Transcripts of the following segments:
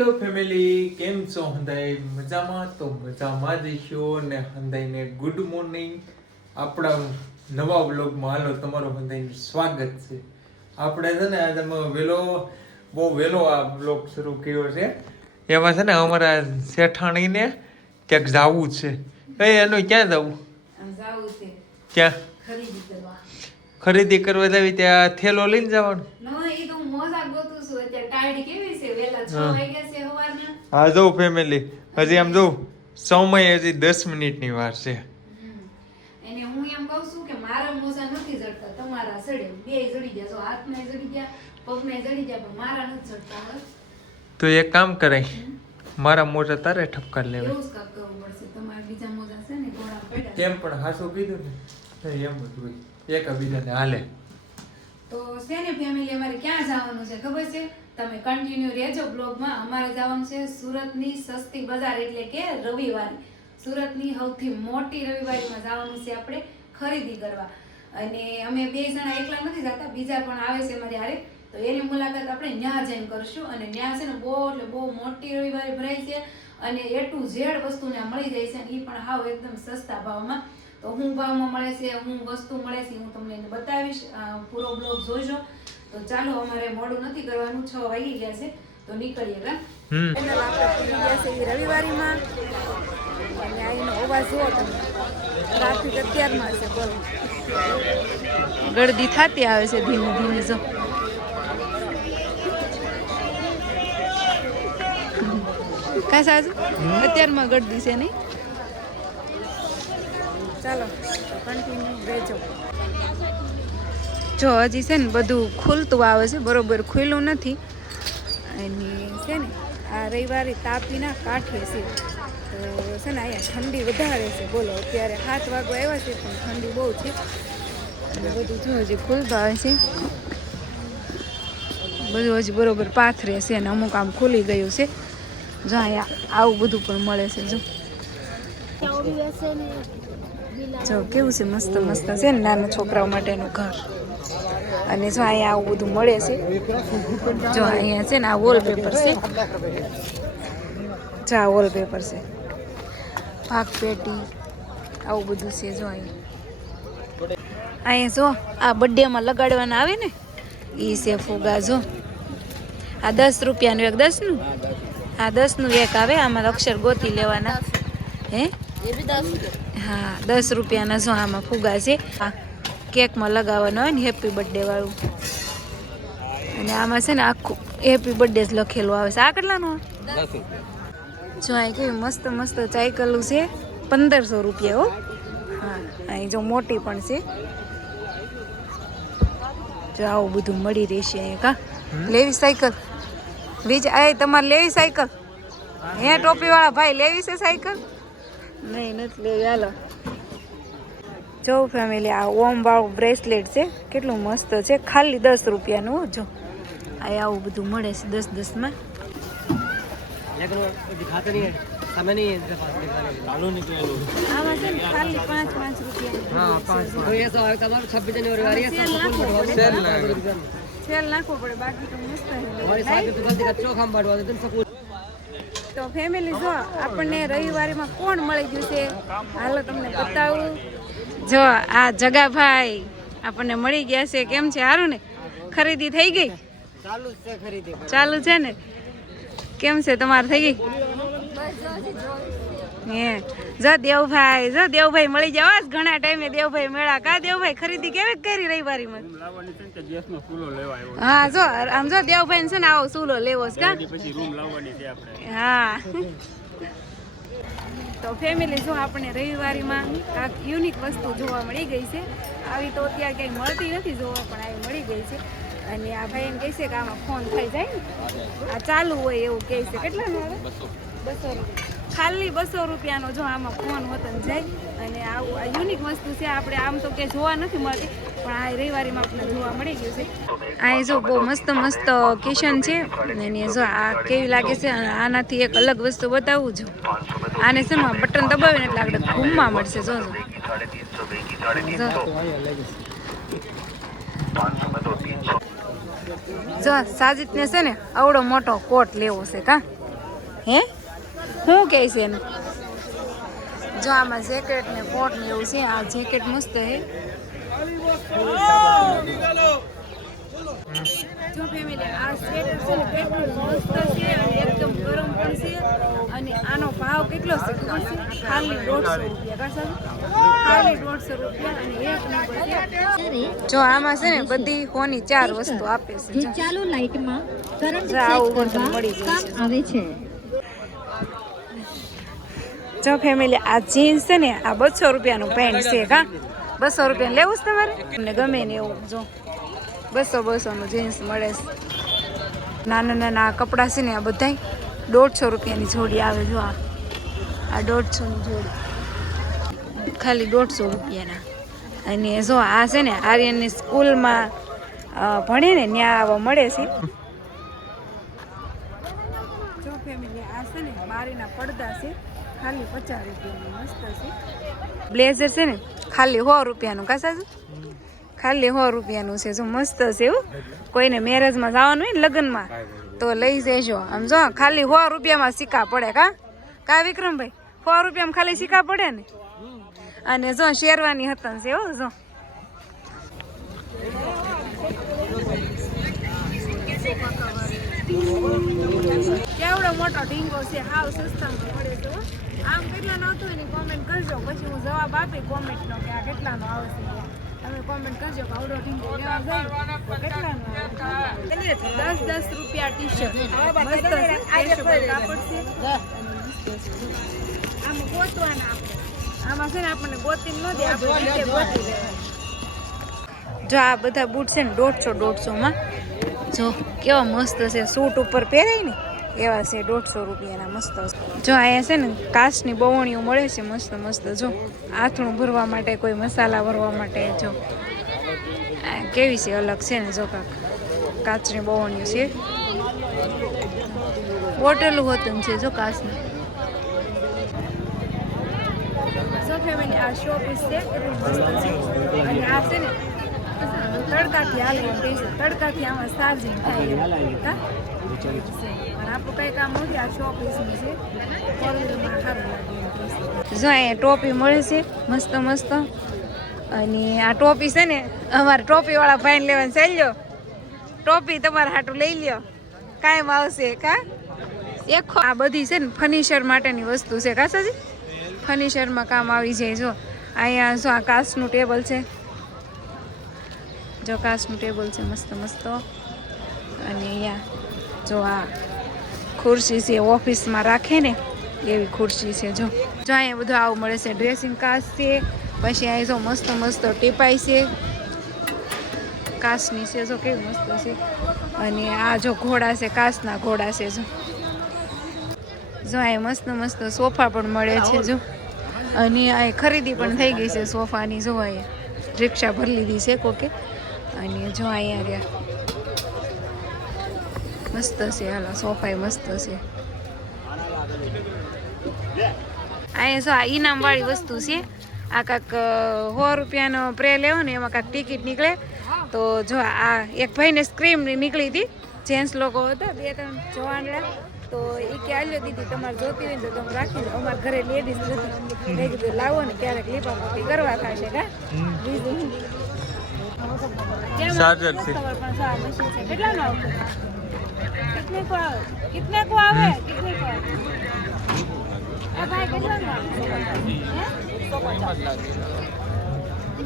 Hello family કેમ છો? હંદાઈ મજામાં? તો મજામાં જ છો ને હંદાઈને ગુડ મોર્નિંગ આપણા નવા બ્લોગમાં હાલો તમારું હંદાઈનું સ્વાગત છે. આપણે છે ને આજે વહેલો બહુ વહેલો આ બ્લોગ શરૂ કર્યો છે. એમાં છે ને અમારા શેઠાણીને ક્યાંક જવું છે. એ એનું ક્યાં જવું? ક્યાં? ખરીદી કરવા. જવી? ત્યાં થેલો લઈને જવાનું નો એ તો હું મોજા ગોતું છું અત્યારે ટાઈડ કેવી છે? વેલા છ હા. વાગ્યા છે સવારના હા જો ફેમિલી હજી આમ જો સમય હજી દસ મિનિટની વાર છે. એને હું એમ કહું છું કે મારા મોજા નથી જડતા. તમારા સડે. બે જડી ગયા. જો હાથમાં જડી ગયા પગમાં જડી ગયા પણ મારા નથી જડતા તો એક કામ કરે મારા મોઢા તારે ઠપકાર લેવાય એવું જ કરવું પડશે. તમારા બીજા મોજા છે ને ઘોડા પડ્યા કેમ પણ હાસું કીધું ને? એમ બધું એક બીજાને હાલે. તો છે ને ફેમિલી અમારે ક્યાં જવાનું છે ખબર છે? તમે કન્ટિન્યુ રહેજો બ્લોગમાં અમારે જવાનું છે સુરતની સસ્તી બજાર એટલે કે રવિવારી. સુરતની સૌથી મોટી રવિવારીમાં જવાનું છે આપણે ખરીદી કરવા. અને અમે બે જણા એકલા નથી જતા, બીજા પણ આવે છે અમારી હારે. તો એની મુલાકાત આપણે ન્યા જઈને કરશું. અને ન્યા છે ને બહુ, એટલે બહુ મોટી રવિવારી ભરાય છે. અને એ ટુ ઝેડ વસ્તુને મળી જાય છે અને એ પણ હાવ એકદમ સસ્તા ભાવમાં. તો હું ભાવમાં મળે છે હું વસ્તુ મળે છે હું તમને એને બતાવીશ. પૂરો બ્લોગ જોજો. તો ચાલો અમારે મોડું નથી કરવાનું છ વાગી ગયા છે. તો નીકળીએ કા? રવિવારીમાં. અને આનો અવાજ જુઓ તમે. ટ્રાફિક અત્યારમાં છે બોલો. ગળદી થતી આવે છે ધીમે ધીમે જો. કા સાજુ અત્યારમાં ગળદી છે નહીં? ચાલો કન્ટિન્યુ રહેજો જો, હજી છે ને બધું ખુલતું આવે છે, બરોબર ખુલ્લું નથી. અને છે ને, આ રવિવારે તાપીના કાંઠે છે. તો છે ને, અહીંયા ઠંડી વધારે છે. બોલો, અત્યારે સાત વાગવા આવ્યા છે, પણ ઠંડી બહુ છે. બધું જો, હજી ખુલતું આવે છે. બધું હજી બરોબર પાથરે છે અને અમુક આમ ખુલી ગયું છે. જો, અહીંયા આવું બધું પણ મળે છે, જો. જો, કેવું છે મસ્ત મસ્ત છે ને નાના છોકરાઓ માટેનું ઘર. અને જો અહીંયા આવું બધું મળે છે. જો, અહીંયા છે ને આ વોલપેપર છે. જો, આ વોલપેપર છે. પાક પેટી, આવું બધું છે જો અહીંયા. અહીંયા જો, આ બર્થડેમાં લગાડવાના આવે ને એ છે ફુગા, જો. આ દસ રૂપિયાનું એક, દસનું? આ દસનું એક આવે, આમાં અક્ષર ગોતી લેવાના. હે? હા દસ રૂપિયાના શું આમાં ફુગા છે. આ કેકમાં લગાવવાનો હોય ને હેપી બર્થડે વાળું. અને આમાં છે ને આખું હેપી બર્થડે જ લખેલું આવે છે. આ કેટલાનું? જો અહીં કેવી મસ્ત મસ્ત સાયકલું છે. પંદરસો રૂપિયા હો. હા અહીં જો મોટી પણ છે. જો આવું બધું મળી રહેશે અહીંયા કા? લેવી સાયકલ. બીજ આ તમારે લેવી સાયકલ? હે ટોપી વાળા ભાઈ લેવી છે સાયકલ? નહીં નથી લેવી. હાલો. જો ફેમિલી આ ઓમ ઓમવાળું બ્રેસલેટ છે કેટલું મસ્ત છે. ખાલી દસ રૂપિયાનું જો. આ આવું બધું મળે છે દસ દસમાં. છેલ નાખવો પડે. બાકી તો મસ્ત તો ફેમિલી જો આપણને રવિવારીમાં કોણ મળી ગયું છે? હાલો તમને બતાવું. જો આ જગાભાઈ આપણને મળી ગયા છે. કેમ છે? સારું ને. ખરીદી થઈ ગઈ? ચાલુ છે ખરીદી. ચાલુ છે ને? કેમ છે? તમારે થઈ ગઈ? હે. જો દેવભાઈ જો દેવભાઈ મળી જાવ ઘણા ટાઈમે દેવભાઈ મેળા કા દેવભાઈ ખરીદી કેવી કરી રવિવારીમાં હા જો આમ જો દેવભાઈ છે ને આવો સુલો લેવો છે હા. તો ફેમિલી જો આપણે રવિવારીમાં કાંક યુનિક વસ્તુ જોવા મળી ગઈ છે. આવી તો અત્યારે ક્યાંય મળતી નથી જોવા પણ આવી મળી ગઈ છે. અને આ ભાઈ એમ કહે છે કે આમાં ફોન થઈ જાય ને. આ ચાલુ હોય એવું કહે છે. કેટલા આવે? બસો રૂપિયા. ખાલી બસો રૂપિયાનો જો આમાં ફોન વતન જાય. અને આવું આ યુનિક વસ્તુ છે, આપણે આમ તો કે જોવા નથી મળતી, પણ આ રવિવારીમાં આપણે જોવા મળી ગયું છે. આ જો બહુ મસ્ત મસ્ત કિશન છે. અને જો આ કેવી લાગે છે અને આનાથી એક અલગ વસ્તુ બતાવું છું. આને છે બટન દબાવીને એટલે આપણે ઘૂમવા મળશે. જો. જો, સાજિદને છે ને આવડો મોટો કોટ લેવો છે, કા? હે? શું કહે છે એમ જો આમાં જેકેટ ને કોટ ને એવું છે આ જેકેટ મસ્ત હે જો ફેમિલી આ સ્વેટર છે ને કેટલું મસ્ત છે અને એકદમ ગરમ પણ છે. અને આનો ભાવ કેટલો છે? ખબર છે? ખાલી દોઢસો રૂપિયા. ખાલી દોઢસો રૂપિયા અને એક જો આમાં છે ને બધી હોની ચાર વસ્તુ આપે છે. જે ચાલુ લાઇટમાં કરંટ સેટ કરવા કામ આવે છે. જો ફેમિલી આ જીન્સ છે ને, આ બસો રૂપિયાનું પેન્ટ છે હા? બસો રૂપિયા લેવું છે તમારે? તમને ગમે ને એવું, જો. બસો બસોનું જીન્સ મળે છે. નાના નાના કપડાં છે ને, આ બધાય દોઢસો રૂપિયાની જોડી આવે, જો આ. આ દોઢસોની જોડી. ખાલી દોઢસો રૂપિયાના. અને જો આ છે ને, આર્યનની સ્કૂલમાં ભણે ને, ત્યાં આવા મળે છે. જો ફેમિલી આ છે ને, બારીના પડદા છે. ખાલી પચાસ રૂપિયાનું મસ્ત છે. બ્લેઝર છે ને? ખાલી સો રૂપિયાનું. કાશા છે? ખાલી સો રૂપિયાનું છે. જો મસ્ત છે એવું કોઈને મેરેજમાં જવાનું હોય ને લગ્નમાં તો લઈ જજો. આમ જો ખાલી સો રૂપિયામાં સિક્કા પડે કા? કા વિક્રમભાઈ? સો રૂપિયામાં ખાલી સિક્કા પડે ને? અને જો શેરવાની હતન છે હો જો. કેવડો મોટો ઢીંગો છે? હાવ સસ્તામાં મળે તો હો. આમ કેટલાનો આવતો હોય ને કોમેન્ટ કરજો પછી હું જવાબ આપી કોમેન્ટનો કે આ કેટલાનો આવશે. તમે કોમેન્ટ કરજો કે આવડો ઢીંગો લેવા કેટલાનો દસ દસ રૂપિયા ટી શર્ટ મસ્ત કાપડ છે છે આમ ગોતવાના આમાં છે ને આપણને ગોતી ન દે આપણે રીતે ગોતી લેવાના જો આ બધા બૂટ છે ને દોઢસો દોઢસોમાં જો કેવા મસ્ત છે સૂટ ઉપર પહેરાય ને એવા છે દોઢસો રૂપિયાના મસ્ત જો અહીંયા છે ને કાચની બવણીઓ મળે છે મસ્ત મસ્ત, જો. આથણું ભરવા માટે કોઈ મસાલા ભરવા માટે, જો. કેવી છે, અલગ છે ને, જો કાક. કાચની બવણીઓ છે. બોટલું હોતું છે, જો કાચનું સો આ શો છે અને આ છે ને, તડકાથી હાલે તડકાથી આમાં સાર્જિંગ થાય કઈ પીસનું છે. જો અહીંયા ટોપી મળે છે મસ્ત મસ્ત. અને આ ટોપી છે ને અમારે ટોપીવાળા ભાઈને લેવાની ચાલ્યો ટોપી તમારા હાટું લઈ લ્યો. કાયમ આવશે કા? એક આ બધી છે ને ફર્નિચર માટેની વસ્તુ છે કા સાજી ફર્નિચરમાં કામ આવી જાય જો. અહીંયા જો આ કાચનું ટેબલ છે. જો કાચનું ટેબલ છે મસ્ત મસ્ત. અને અહીંયા જો આ ખુરશી છે ઓફિસમાં રાખે ને, એવી ખુરશી છે જો. જો અહીંયા બધું આવું મળે છે ડ્રેસિંગ કાચ છે, પછી અહીં જો મસ્ત મસ્ત ટીપાઈ છે. કાચની છે જો કેવી મસ્ત છે. અને આ જો ઘોડા છે, કાચના ઘોડા છે જો. જો અહીં મસ્ત મસ્ત સોફા પણ મળે છે જો. અને અહીં ખરીદી પણ થઈ ગઈ છે સોફાની, જો અહીંયા રિક્ષા ભરી લીધી છે કોકે. અને જો અહીંયા રહ્યા. મસ્ત છે હાલા સોફા મસ્ત છે. અહીંયા જો આ ઇનામવાળી વસ્તુ છે. આ કાંક સો રૂપિયાનો પ્રે લેવો ને એમાં કાંક ટિકિટ નીકળે. તો જો આ એક ભાઈને સ્ક્રીમ નીકળી હતી જેન્ટ્સ લોકો હતા બે ત્રણ જવાનડા. તો એ કે આલ્યો દીદી તમારે જોતી હોય તો તમે રાખી દો. અમારા ઘરે લેડીઝ નથી. મેં કીધું લાવો ને ક્યારેક લીપાપોતી કરવા થશે કા? બીજું ચાર્જર છે. કેટલાનું આવતું कितने को આવે कितने को આવે कितने को આવે એ ભાઈ કેટલાનું આવે હે?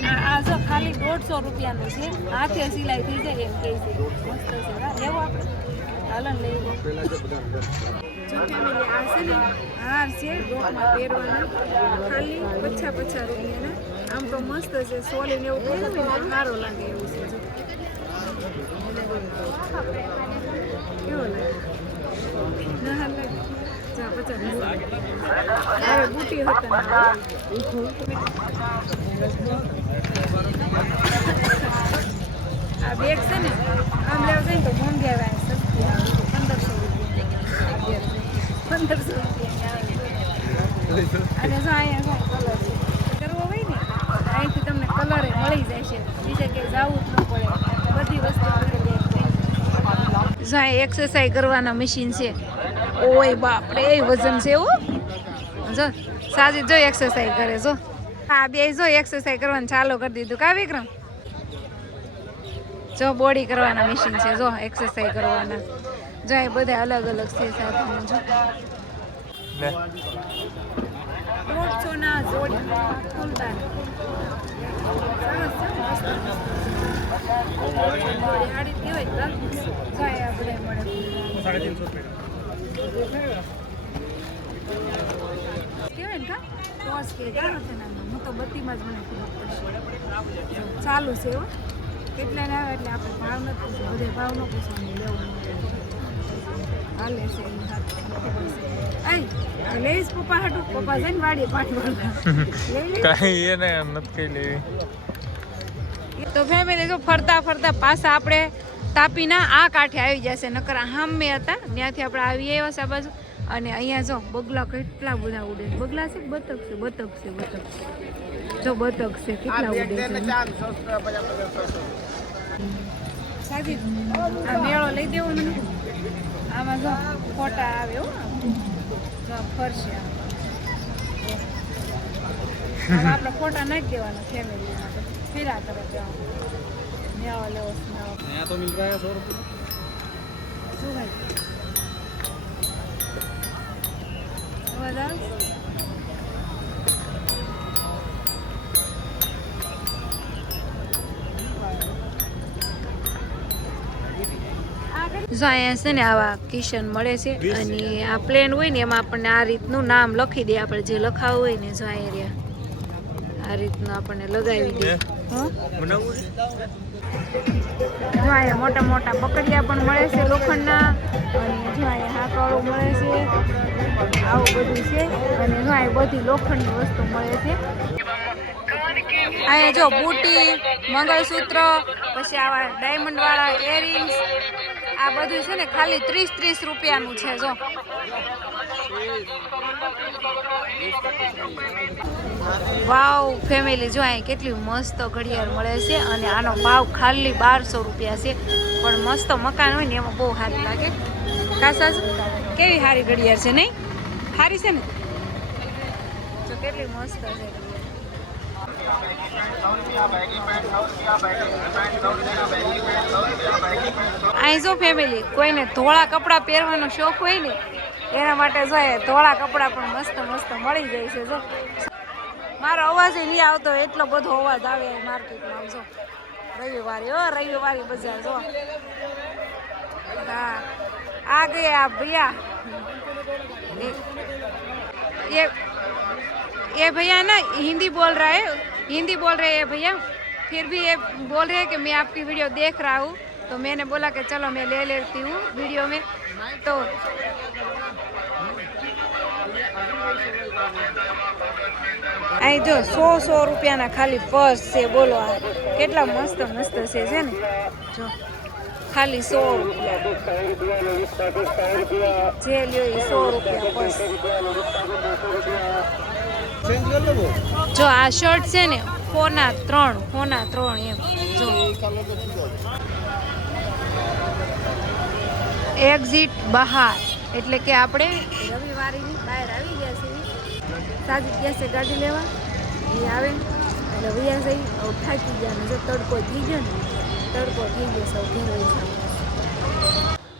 આ આ જો ખાલી દોઢસો રૂપિયાનું છે હાથે સિલાઈ થઈ જાય એમ કહે છે મસ્ત છે હા લેવો આપણે હાલો ને લઈ લો જો family, આ છે ને હાર છે ડોકમાં પહેરવાના ખાલી પચ્છા પચ્છા રૂપિયાના આમ તો મસ્ત છે સોલીને એવું પહેરવું ને તો સારો લાગે એવું છે આ બેગ છે ને આમ લેવા તો મોંઘી આવે પંદરસો પંદરસો અને જો અહીંયા કલર કરવો હોય ને અહીંથી તમને કલર મળી જાય છે બીજે ક્યાંય જવું જ ન પડે બધી વસ્તુ જો આ એક્સરસાઇઝ કરવાના મશીન છે. ઓય બાપ રે વજન છે એવું જો સાજી જો એક્સરસાઇઝ કરે જો. આ બે જો એક્સરસાઇઝ કરવાનું ચાલુ કરી દીધું કા વિક્રમ? જો બોડી કરવાના મશીન છે જો એક્સરસાઇઝ કરવાના. જો એ બધા અલગ અલગ છે સાધનો જો. જોડી. ચાલુ છે હો કેટલા ને? આવે એટલે આપણે ભાવ નથી બધે ભાવ ન પૂછવાનું લેવું હાલે છે લઈશ પપ્પા હાટું પપ્પા છે ને વાડીએ પાણી લઈ એને એમ નથી કઈ લેવી. તો ફેમિલી જો ફરતા ફરતા પાછા આપણે તાપીના આ કાંઠે આવી જશે. નકર હામે હતા ત્યાંથી આપણે આવી આવ્યા છે બાજુ. અને અહીંયા જો બગલા કેટલા બધા ઉડે બગલા છે બતક છે બતક છે. બતક છે જો બતક છે કેટલા ઉડે છે આ મેળો લઈ દેવો મને. આમાં જો ફોટા આવે હો. જો ફરશે. આપણે ફોટા નાખી દેવાના ફેમિલીમાં તો ફેરા તરફ જવાનું મેળો લેવો છે, મેળો यहाँ तो मिल रहा है सौ रुपये શું ભાઈ અવાજ આવે છે? જો અહીંયા છે ને આવા કિશન મળે છે અને આ પ્લેન હોય ને એમાં આપણને આ રીતનું નામ લખી દે આપણે જે લખાવું હોય ને જો આ એરિયા આ રીતનું આપણને લગાવી દે હં જો મોટા મોટા પકડિયા પણ મળે છે લોખંડના. અને જો અહીંયા હાકાળો મળે છે. આવું બધું છે. અને જો બધી લોખંડની વસ્તુ મળે છે. અહીંયા જો બુટી, મંગળસૂત્ર, પછી આવા ડાયમંડવાળા ઇયરિંગ્સ આ બધું છે ને ખાલી ત્રીસ ત્રીસ રૂપિયાનું છે, જો. વાવ ફેમિલી જો અહીં કેટલી મસ્ત ઘડિયાળ મળે છે અને આનો ભાવ ખાલી બારસો રૂપિયા છે. પણ મસ્ત મકાન હોય ને એમાં બહુ સારી લાગે. કાસાસ, કેવી સારી ઘડિયાળ છે નહીં? સારી છે ને? જો કેટલી મસ્ત છે. અહીં જો ફેમિલી કોઈને ધોળા કપડાં પહેરવાનો શોખ હોય ને, એના માટે જો ધોળા કપડાં પણ મસ્ત મસ્ત મળી જાય છે, જો. મારો અવાજ નહીં આવતો એટલો બધો અવાજ આવે માર્કેટમાં જો રવિવારે ઓ રવિવારે બજાર જો હા आ गए आप भैया ये- ये ये भैया ना हिंदी बोल रहा है हिंदी बोल रहे हैं भैया फिर भी ये बोल रहे हैं कि मैं आपकी वीडियो देख रहा हूँ तो मैंने बोला कि चलो मैं ले लेती हूँ वीडियो में तो અહીં જો સો સો રૂપિયાના ખાલી પર્સ છે, બોલો આ કેટલા મસ્ત મસ્ત છે છે ને? જો, ખાલી સો રૂપિયા. જે લ્યો એ સો રૂપિયા પર્સ. જો, આ શર્ટ છે ને, ફોના ત્રણ ફોના ત્રણ એમ. જો. એક્ઝિટ બહાર. એટલે કે આપણે રવિવારીની બહાર આવી સાજી ગયા છે ગાડી લેવા. એ આવે એટલે વૈયા જઈ થાકી ગયા ને જો તડકો થઈ ગયો ને તડકો થઈ ગયો સૌ ઘેર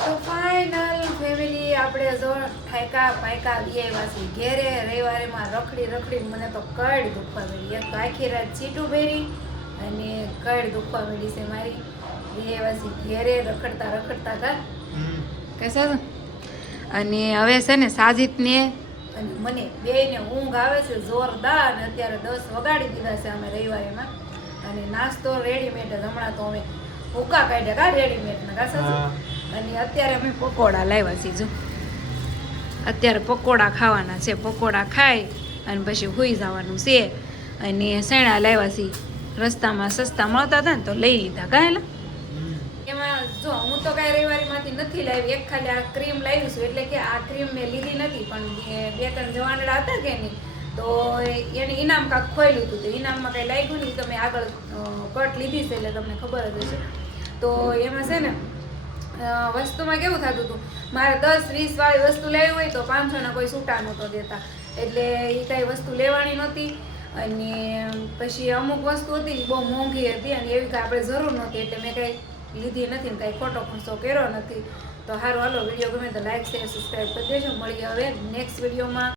તો ફાઇનલ ફેમિલી આપણે જો ઠાયકા પાયકા આવી આવ્યા છીએ. ઘેરે રવિવારેમાં રખડી રખડી મને તો કડ દુખવા મળી એક તો આખી રાત ચીટું ભેરી અને કડ દુખવા મળી છે મારી. આવ્યા ઘેરે રખડતા રખડતા ઘર. કે ને? અને હવે છે ને સાજીદને અને મને બેયને ઊંઘ આવે છે જોરદાર અને અત્યારે દસ વગાડી દીધા છે અમે રવિવારેમાં. અને નાસ્તો રેડીમેડ જ. હમણાં તો અમે ભૂકા કાઢ્યા કા રેડીમેડના કા? અને અત્યારે અમે પકોડા લાવ્યા છીએ જો. અત્યારે પકોડા ખાવાના છે. પકોડા ખાઈ અને પછી હોઈ જવાનું છે. અને શેણા લાવ્યા છીએ. રસ્તામાં સસ્તા મળતા હતા ને તો લઈ લીધા કાંઈ જો, હું તો કાંઈ રવિવારીમાંથી નથી લાવી, એક ખાલી આ ક્રીમ લાવી છું, એટલે કે આ ક્રીમ મેં લીધી નથી, પણ બે- ત્રણ જવાનડા હતા કે નહીં, તો એને ઇનામ કાંક ખોયલું હતું, તો ઇનામમાં કાંઈ લાગ્યું નહીં તમે આગળ કટ લીધી છે, એટલે તમને ખબર જ હશે. તો એમાં છે ને વસ્તુમાં કેવું થતું હતું, મારે દસ, વીસ વાળી વસ્તુ લેવી હોય તો પાંચસોના કોઈ છૂટા નહોતો દેતા, એટલે એ કાંઈ વસ્તુ લેવાની નહોતી, અને પછી અમુક વસ્તુ હતી બહુ મોંઘી હતી, અને એવી કાંઈ આપણે જરૂર નહોતી, એટલે મેં કાંઈ લીધી નથી ને કાંઈ ખોટો ખર્ચો કર્યો નથી. તો સારું હાલો, વીડિયો ગમે તો લાઈક શેર સબસ્ક્રાઈબ કરી દેજો. મળીએ હવે નેક્સ્ટ વિડીયોમાં